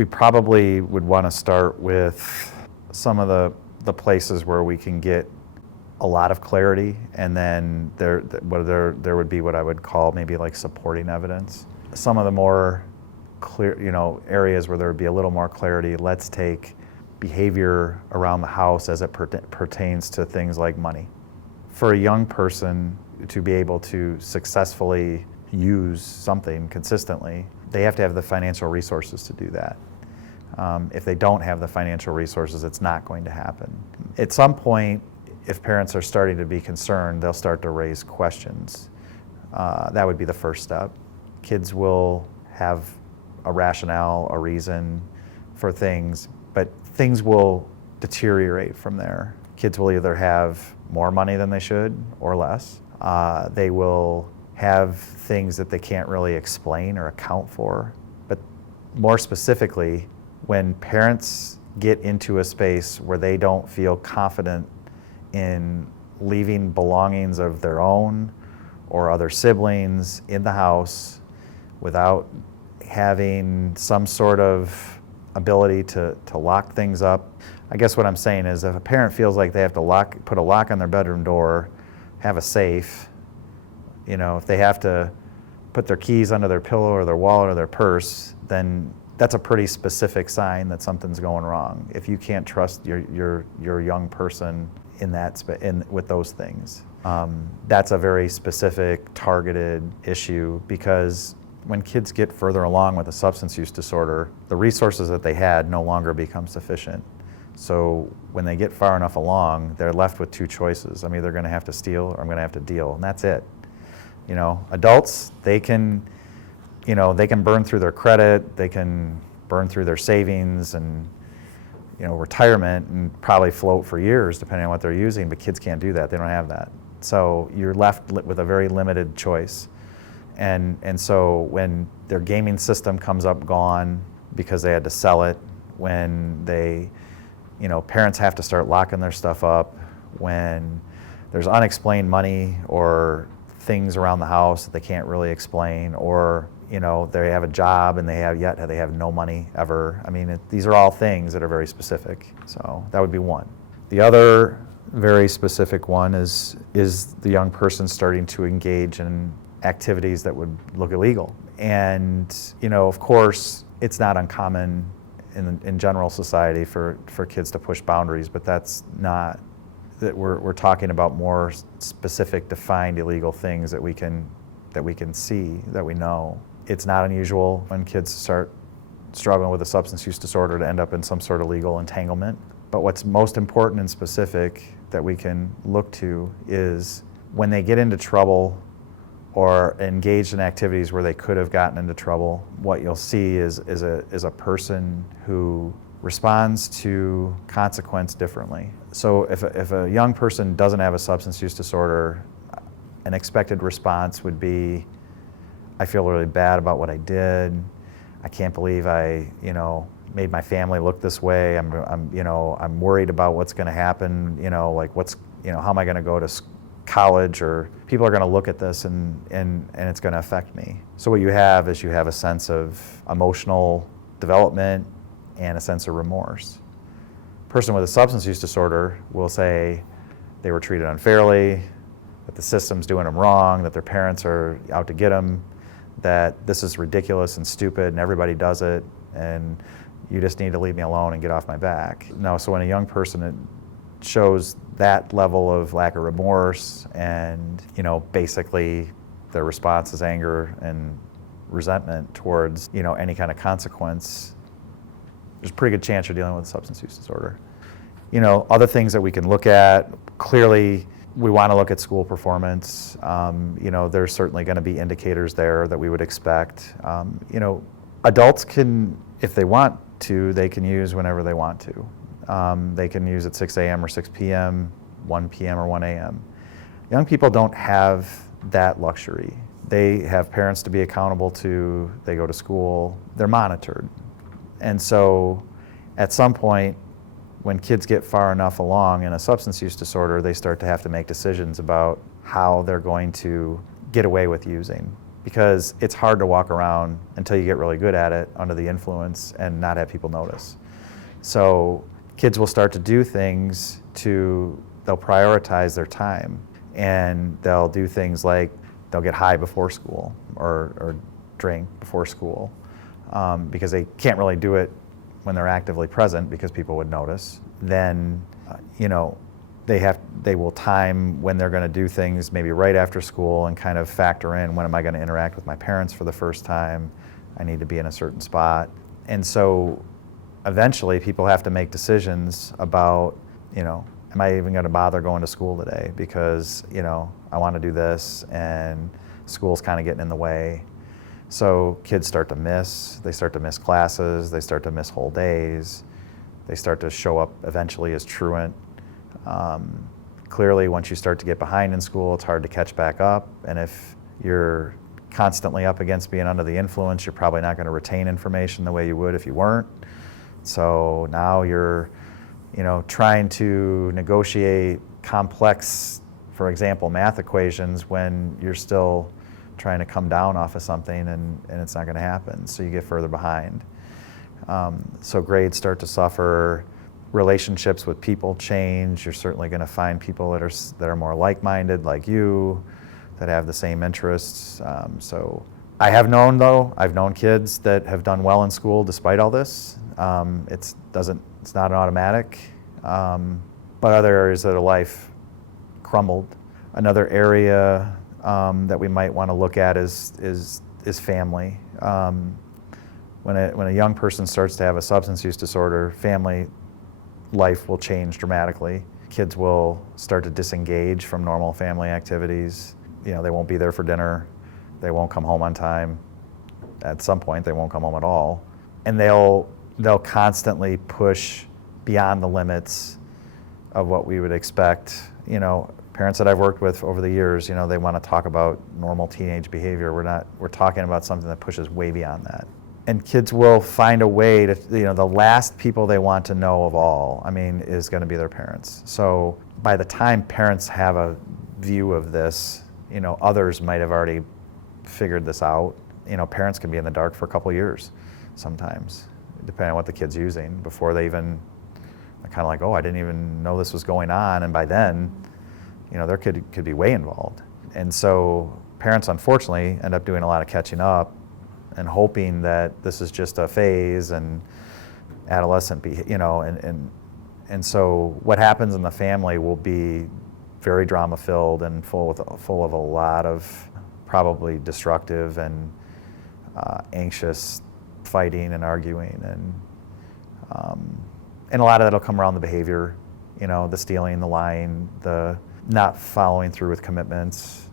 We probably would want to start with some of the places where we can get a lot of clarity, and then there would be what I would call maybe like supporting evidence. Some of the more clear, areas where there would be a little more clarity, let's take behavior around the house as it pertains to things like money. For a young person to be able to successfully use something consistently, they have to have the financial resources to do that. If they don't have the financial resources, it's not going to happen. At some point, if parents are starting to be concerned, they'll start to raise questions. That would be the first step. Kids will have a rationale, a reason for things, but things will deteriorate from there. Kids will either have more money than they should or less. They will have things that they can't really explain or account for. But more specifically, when parents get into a space where they don't feel confident in leaving belongings of their own or other siblings in the house without having some sort of ability to lock things up. I guess what I'm saying is if a parent feels like they have to put a lock on their bedroom door, have a safe, if they have to put their keys under their pillow or their wallet or their purse, then that's a pretty specific sign that something's going wrong. If you can't trust your young person with those things, that's a very specific, targeted issue, because when kids get further along with a substance use disorder, the resources that they had no longer become sufficient. So when they get far enough along, they're left with two choices. I'm either going to have to steal or I'm going to have to deal, and that's it. Adults, they can burn through their credit, they can burn through their savings and retirement and probably float for years depending on what they're using, but kids can't do that. They don't have that. So you're left with a very limited choice. And so when their gaming system comes up gone because they had to sell it, when parents have to start locking their stuff up, when there's unexplained money or things around the house that they can't really explain, or they have a job and they have no money ever. I mean, these are all things that are very specific. So that would be one. The other very specific one is the young person starting to engage in activities that would look illegal. And of course, it's not uncommon in general society for kids to push boundaries, but that's not that we're talking about more specific, defined illegal things that we can see, that we know. It's not unusual when kids start struggling with a substance use disorder to end up in some sort of legal entanglement. But what's most important and specific that we can look to is when they get into trouble or engaged in activities where they could have gotten into trouble, what you'll see is a person who responds to consequence differently. So if a young person doesn't have a substance use disorder, an expected response would be, I feel really bad about what I did. I can't believe I, made my family look this way. I'm worried about what's going to happen. How am I going to go to college, or people are going to look at this and it's going to affect me. So what you have is a sense of emotional development and a sense of remorse. A person with a substance use disorder will say they were treated unfairly, that the system's doing them wrong, that their parents are out to get them, that this is ridiculous and stupid and everybody does it, and you just need to leave me alone and get off my back. No, so when a young person shows that level of lack of remorse and, basically their response is anger and resentment towards, any kind of consequence, there's a pretty good chance you're dealing with a substance use disorder. Other things that we can look at, clearly we want to look at school performance. There's certainly going to be indicators there that we would expect. Adults can, if they want to, they can use whenever they want to. They can use at 6 a.m. or 6 p.m., 1 p.m. or 1 a.m. Young people don't have that luxury. They have parents to be accountable to, they go to school, they're monitored. And so at some point, when kids get far enough along in a substance use disorder, they start to have to make decisions about how they're going to get away with using. because it's hard to walk around until you get really good at it under the influence and not have people notice. So kids will start to do things they'll prioritize their time, and they'll do things like they'll get high before school or drink before school because they can't really do it when they're actively present because people would notice. Then, they will time when they're going to do things maybe right after school and kind of factor in, when am I going to interact with my parents for the first time? I need to be in a certain spot. And so eventually people have to make decisions about, am I even going to bother going to school today because, I want to do this and school's kind of getting in the way. So kids start to miss classes, they start to miss whole days, they start to show up eventually as truant. Clearly, once you start to get behind in school, it's hard to catch back up, and if you're constantly up against being under the influence, you're probably not going to retain information the way you would if you weren't. So now you're, trying to negotiate complex, for example, math equations when you're still trying to come down off of something and it's not going to happen. So you get further behind. So grades start to suffer. Relationships with people change. You're certainly going to find people that are more like-minded, like you, that have the same interests. So I've known kids that have done well in school despite all this. It's not an automatic, but other areas of their life crumbled. Another area that we might want to look at is family. When a young person starts to have a substance use disorder, family life will change dramatically. Kids will start to disengage from normal family activities. They won't be there for dinner. They won't come home on time. At some point, they won't come home at all. And they'll constantly push beyond the limits of what we would expect. Parents that I've worked with over the years, they want to talk about normal teenage behavior. We're talking about something that pushes way beyond that. And kids will find a way to, the last people they want to know of all, is going to be their parents. So by the time parents have a view of this, others might have already figured this out. Parents can be in the dark for a couple of years sometimes, depending on what the kid's using, before they're kind of like, oh, I didn't even know this was going on. And by then, their kid could be way involved. And so parents, unfortunately, end up doing a lot of catching up and hoping that this is just a phase and adolescent, and so what happens in the family will be very drama-filled and full of a lot of probably destructive and anxious fighting and arguing, and a lot of that'll come around the behavior, the stealing, the lying, the not following through with commitments,